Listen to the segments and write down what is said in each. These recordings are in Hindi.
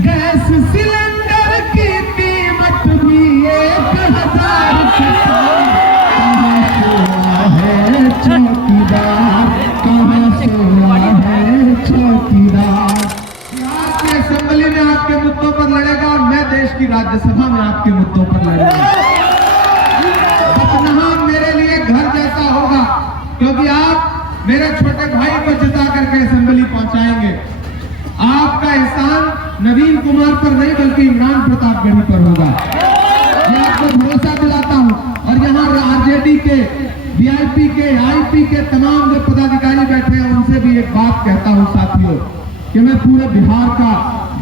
गैस सिलेंडर की कीमत भी 1000 कहाँ सोया है चौकीदार, कहाँ सोया है चौकीदार। आपकी असेंबली में आपके मुद्दों पर लड़ेगा और मैं देश की राज्यसभा में आपके मुद्दों पर लड़ूंगा। बदनाम मेरे लिए घर जैसा होगा, क्योंकि आप मेरे छोटे भाई को जिता करके असेंबली पहुंचाएंगे। आपका एहसान नवीन कुमार पर नहीं बल्कि इमरान प्रतापगढ़ी पर होगा, मैं आपको भरोसा दिलाता हूं। और यहाँ आरजेडी के, वीआईपी के, आईपी के तमाम जो पदाधिकारी बैठे हैं उनसे भी एक बात कहता हूं साथियों, कि मैं पूरे बिहार का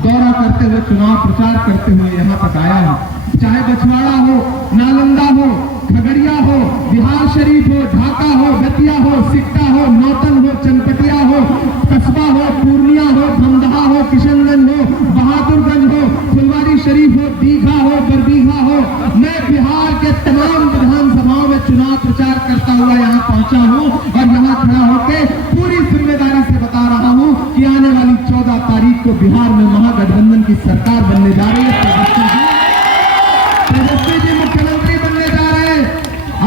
दौरा करते हुए, चुनाव प्रचार करते हुए यहाँ तक आया हूँ। चाहे बछवाड़ा हो, नालंदा हो, खगड़िया हो, बिहार शरीफ हो, ढाका हो, बेतिया हो, सिक्का हो, नौतन हो, चनपटिया हो, कस्बा हो, पूर्णिया हो, धमदाहा हो, किशनगंज हो, बहादुरगंज हो, फुलवारी शरीफ हो, दीघा हो, बरबीघा हो, मैं बिहार के तमाम विधानसभाओं में चुनाव प्रचार करता हुआ यहाँ पहुंचा हूँ। और यहाँ खड़ा होकर पूरी जिम्मेदारी से बता रहा हूँ कि आने वाली 14 तारीख को बिहार में महागठबंधन की सरकार बनने जा रही है। तेजस्वी जी मुख्यमंत्री बनने जा रहे हैं।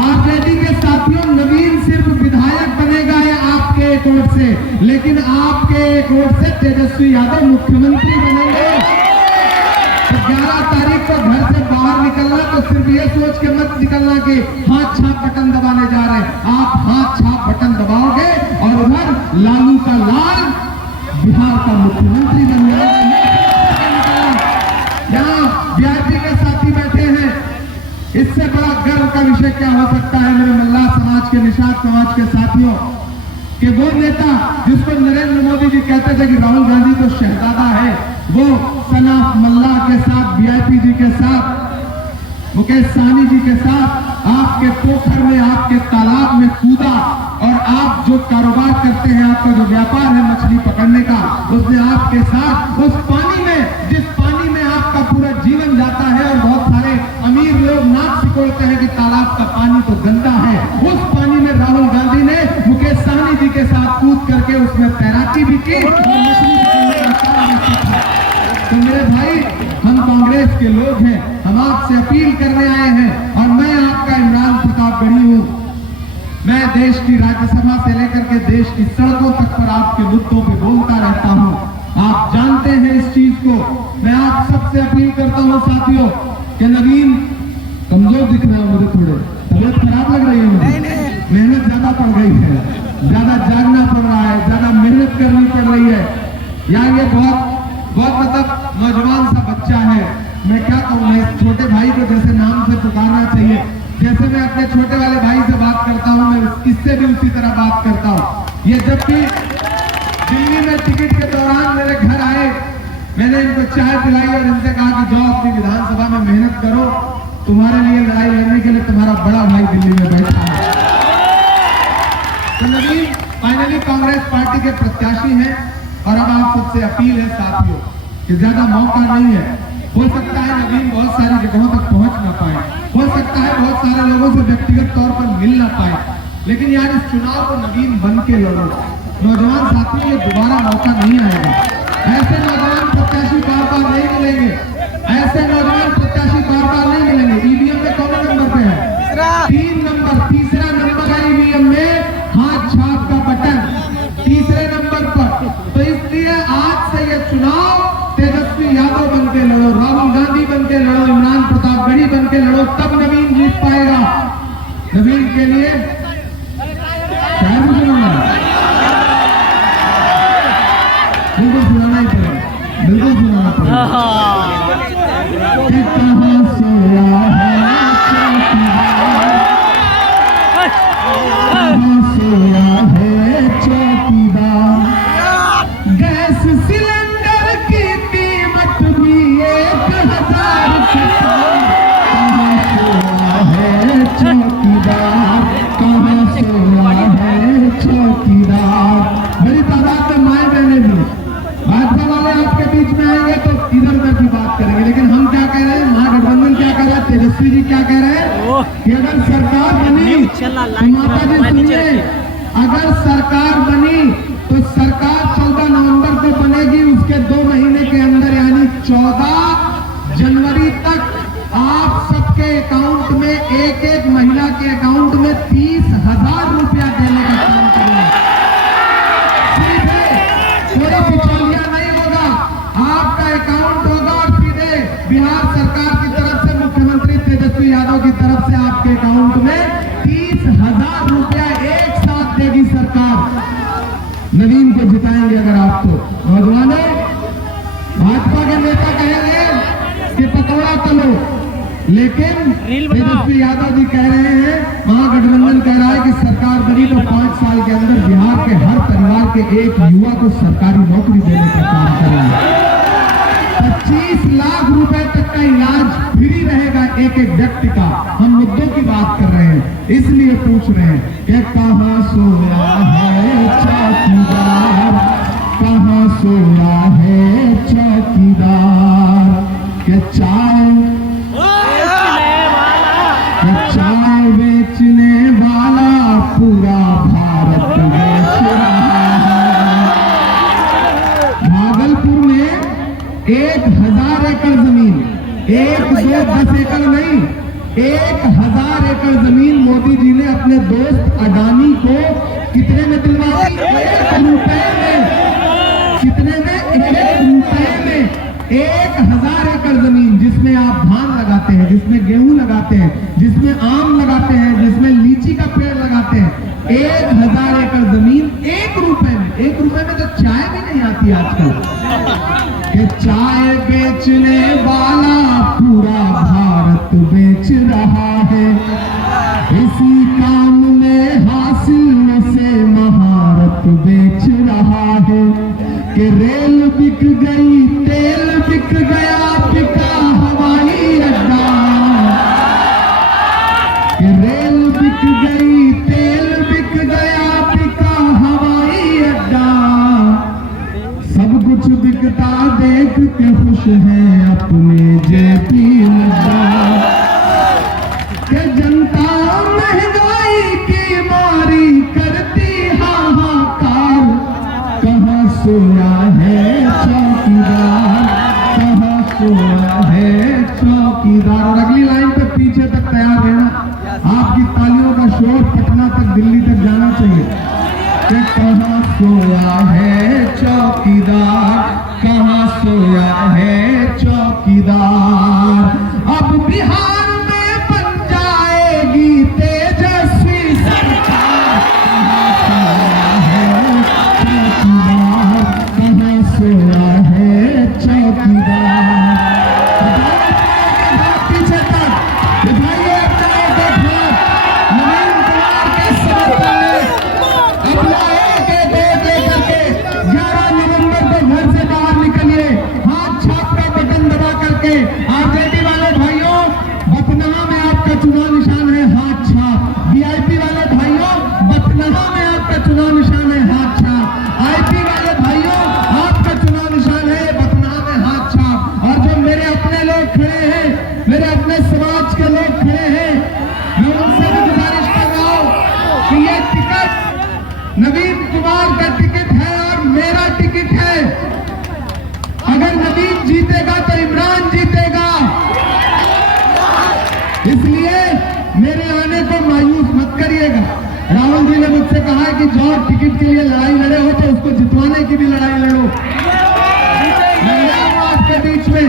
आरजेडी के साथियों, नवीन सिर्फ विधायक बनेगा है आपके एक वोट से, लेकिन आपके एक वोट से तेजस्वी यादव मुख्यमंत्री बनेंगे। तो 11 तारीख को घर से बाहर निकलना तो सिर्फ ये सोच के मत निकलना कि हाथ छाप बटन दबाने जा रहे हैं। आप हाथ छाप बटन दबाओगे और उधर लालू का लाल बिहार का मुख्यमंत्री बन जाएगा। यहाँ वीआईपी के साथी बैठे हैं, इससे बड़ा गर्व का विषय क्या हो सकता है मेरे मल्लाह समाज के, निषाद समाज के साथियों, कि वो नेता जिसको नरेंद्र मोदी जी कहते थे कि राहुल गांधी तो शहजादा है, वो सना मल्लाह के साथ, वीआईपी जी के साथ, मुकेश सहनी जी के साथ आपके पोखर में, आपके तालाब में कूदा। और आप जो कारोबार करते हैं, आपका जो व्यापार है मछली पकड़ने का, उसने आपके साथ उस पानी में, जिस पानी में आपका पूरा जीवन जाता है और बहुत सारे अमीर लोग नाक सिकोड़ते हैं कि तालाब का पानी तो गंदा है, उस पानी में राहुल गांधी ने मुकेश सहनी जी के साथ कूद करके उसमें तैराकी भी की और मछली पकड़ने का काम भी किया। तो मेरे भाई, हम कांग्रेस के लोग हैं, हम आपसे अपील करने आए हैं और मैं आपका इमरान प्रतापगढ़ी हूँ। मैं देश की राज्यसभा से लेकर के देश की सड़कों तक पर आपके मुद्दों पे बोलता रहता हूँ। आप जानते हैं इस चीज को। मैं आप सबसे अपील करता हूँ साथियों कि नवीन कमजोर दिख रहे हो, मुझे थोड़े तबियत खराब लग रही है, मुझे मेहनत ज्यादा पड़ गई है, ज्यादा जागना पड़ रहा है, ज्यादा मेहनत करनी पड़ रही है। यार ये बहुत मतलब नौजवान सा बच्चा है। मैं क्या कहूँ, मैं छोटे भाई को जैसे नाम से पुकारना चाहिए, जैसे मैं अपने छोटे वाले भाई से बात करता हूँ, मैं इससे भी उसी तरह बात करता हूँ। ये जब भी दिल्ली में टिकट के दौरान मेरे घर आए, मैंने इनको चाय पिलाई और इनसे कहा कि जाओ अपनी विधानसभा में मेहनत करो, तुम्हारे लिए लड़ाई लड़ने के लिए तुम्हारा बड़ा भाई दिल्ली में बैठा है। तो नवीन फाइनली कांग्रेस पार्टी के प्रत्याशी हैं और अब आप सबसे अपील है साथियों कि ज्यादा मौका नहीं है। हो सकता है नवीन बहुत सारी जगहों तक पहुंच ना पाए, हो सकता है बहुत सारे लोगों से व्यक्तिगत तौर पर मिल ना पाए, लेकिन यार इस चुनाव को नवीन बन के लड़ो। नौजवान साथियों, ये दोबारा मौका नहीं आएगा। ऐसे नौजवान प्रत्याशी बार बार नहीं मिलेंगे, ऐसे नौजवान प्रत्याशी बार बार नहीं मिलेंगे। ईवीएम में कौन नंबर पे है? 3 नंबर, तीसरा नंबर है ईवीएम में हाथ छाप का बटन, तीसरे नंबर पर। तो इसलिए आज से ये चुनाव तेजस्वी यादव बन के लड़ो, राहुल गांधी बन के लड़ो, इमरान प्रतापगढ़ी बन के लड़ो, तब नवीन जीत पाएगा। नवीन के लिए बिल्कुल सुनाना ही पड़ेगा, बिल्कुल सुनाना पड़ेगा। सोया है चौकीदार, गैस सिलेंडर की कीमत भी 1000 कहाँ सोया है चौकीदार, कहाँ सोया है चौकीदार। बड़ी तादाद में माए बहने भी, भाजपा वाले आपके बीच में आएंगे तो इधर उधर की बात करेंगे, लेकिन हम क्या कह रहे हैं, महागठबंधन क्या कह रहा है, तेजस्वी जी क्या कह रहे हैं कि अगर सरकार बनी तो माता जी सुनिए, अगर सरकार बनी तो सरकार 14 नवंबर को बनेगी, उसके 2 महीने के अंदर यानी 14 जनवरी तक आप सबके अकाउंट में, एक एक महिला के अकाउंट में 30,000 रुपया देने का काम करेंगे। सीधे कोई बिचौलिया नहीं होगा, आपका अकाउंट होगा और सीधे बिहार सरकार की तरफ से, मुख्यमंत्री तेजस्वी यादव की तरफ से आपके अकाउंट में 30,000 रुपया एक साथ देगी सरकार। नवीन को जिताएंगे अगर आप तो। नौजवानों, भाजपा के नेता कहेंगे कि पकौड़ा तलो, लेकिन तेजस्वी यादव जी कह रहे हैं, महागठबंधन कह रहा है कि सरकार बनी तो 5 साल के अंदर बिहार के हर परिवार के एक युवा को सरकारी नौकरी देने का काम करेंगे। 25 लाख रुपए तक का इलाज फ्री रहेगा एक एक व्यक्ति का। हम मुद्दों की बात कर रहे हैं, इसलिए पूछ रहे हैं कि कहाँ सोया है चौकीदार, कहाँ सोया है चौकीदार, के चाय बेचने वाला पूरा भारत बेच रहा है। भागलपुर में 1,000 एकड़ जमीन, 1, 2, 10 एकड़ नहीं, 1,000 एकड़ जमीन मोदी जी ने अपने दोस्त अडानी को कितने में दिलवा दी? 1 रुपए में। कितने में? 1 रुपए में 1,000 एकड़ जमीन, जिसमें आप धान लगाते हैं, जिसमें गेहूं लगाते हैं, जिसमें आम लगाते हैं, जिसमें लीची का पेड़ लगाते हैं, 1,000 एकड़ जमीन 1 रुपए में। 1 रुपए में तो चाय भी नहीं आती आजकल। कि चाय बेचने वाला पूरा भारत बेच रहा है, इसी काम में हासिल से महारत बेच रहा है। कि रेल बिक गई, तेल बिक गया, बिका हवाई अड्डा। कि रेल बिक गई, तेल बिक गया, बिका हवाई अड्डा। सब कुछ बिकता देख के खुश है अपने जेपी नड्डा। कि जनता महंगाई की मारी करती हाहाकार, कहाँ सोया है चौकीदार, कहाँ सोया है चौकीदार। और अगली लाइन पे पीछे तक तैयार रहना, आपकी तालियों का शोर पटना तक, दिल्ली तक जाना चाहिए। कि कहाँ सोया है चौकीदार, कहाँ सोया है चौकीदार। अब बिहार में बन जाएगी तेजस्वी सरकार, कहाँ सोया है चौकीदार। पीछे तक दिखाइए अपना एक नवीन कुमार के समर्थन में अपना एक लेकर के 11 नवंबर को घर से बाहर निकलिए, हाथ छाप का बटन दबा करके। आरजेडी वाले भाइयों, बथनाहा में आपका चुनाव निशान है हाथ छाप। वीआईपी वाले भाइयों, बथनाहा में आपका चुनाव निशान है हाथ छाप। आईपी वाले भाइयों, आपका चुनाव निशान है बथनाहा में हाथ छाप। और जो मेरे अपने लोग खड़े हैं, मेरे अपने समाज के लोग खड़े हैं, मैं उनसे भी गुजारिश कर रहा हूं कि ये टिकट नवीन कुमार का टिकट है और मेरा टिकट है। अगर नवीन जीतेगा तो इमरान जीतेगा, इसलिए मेरे आने को मायूस मत करिएगा। राहुल जी ने मुझसे कहा है कि जो टिकट के लिए लड़ाई लड़े हो तो उसको जितवाने की भी लड़ाई लड़ो। मैं आपके बीच में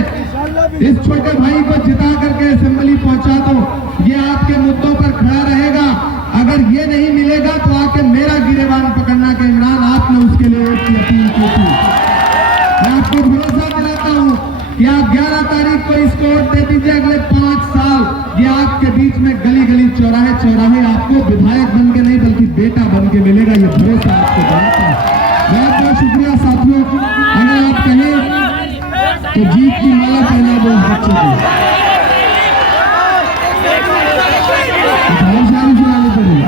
इस छोटे भाई को जिता करके असेंबली पहुंचा दो, ये आपके मुद्दों पर खड़ा रहेगा। अगर ये नहीं मिलेगा तो आके मेरा गिरेबान पकड़ना कि इमरान आपने उसके लिए वोट की अपील की थी। मैं आपको भरोसा दिलाता हूं कि आप 11 तारीख को इसको वोट दे दीजिए। अगले 5 साल ये आपके बीच में गली गली, चौराहे चौराहे आपको विधायक बन के नहीं बल्कि बेटा बन के मिलेगा, ये भरोसा आपको दिलाता हूं। बहुत बहुत शुक्रिया साथियों। अगर आप कहें तो जीत की माला पहना दो बच्चों को, भाईचारे चुनाने पड़ेगी।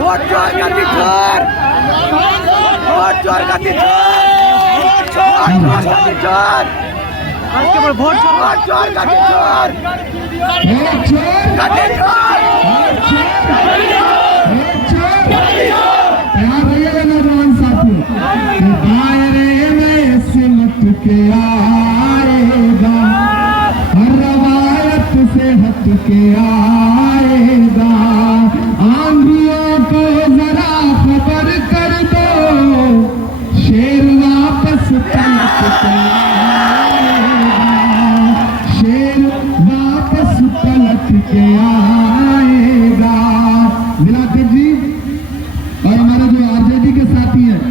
वोट चोर का तिजोर, वोट चोर का तिजोर, वोट चोर का तिजोर, वोट चोर का तिजोर, वोट चोर का तिजोर। तैयार रहिएगा नौजवान साथी। के आएगा, हर रवायत से हट के आएगा। आंधियों को जरा खबर कर दो, शेर वापस पलट के आएगा, शेर वापस पलट के आएगा। जिलाध्यक्ष जी और हमारे जो आरजेडी के साथी हैं,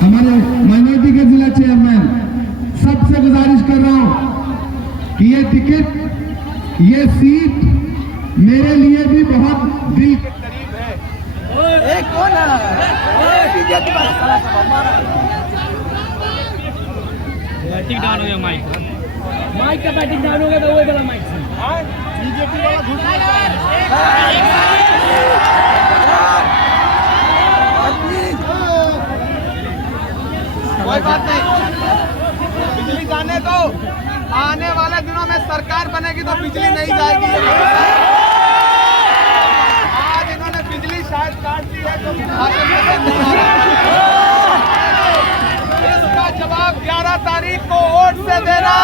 हमारे माइनॉरिटी के जिला चेयरमैन, सबसे गुजारिश कर रहा हूं कि ये टिकट, ये सीट मेरे लिए भी बहुत दिल के करीब है। एक कौन है बीजेपी वाला साला सब हमारा बैटिंग डाउन हो गया माइक का बैटिंग डाउन हो गया तो वही वाला माइक बीजेपी वाला घुस कोई बात नहीं, बिजली जाने दो। आने वाले दिनों में सरकार बनेगी तो बिजली नहीं जाएगी। आज इन्होंने बिजली शायद काट दी है, तो भाषण पसंद नहीं आ रहा। इसका जवाब 11 तारीख को वोट से देना।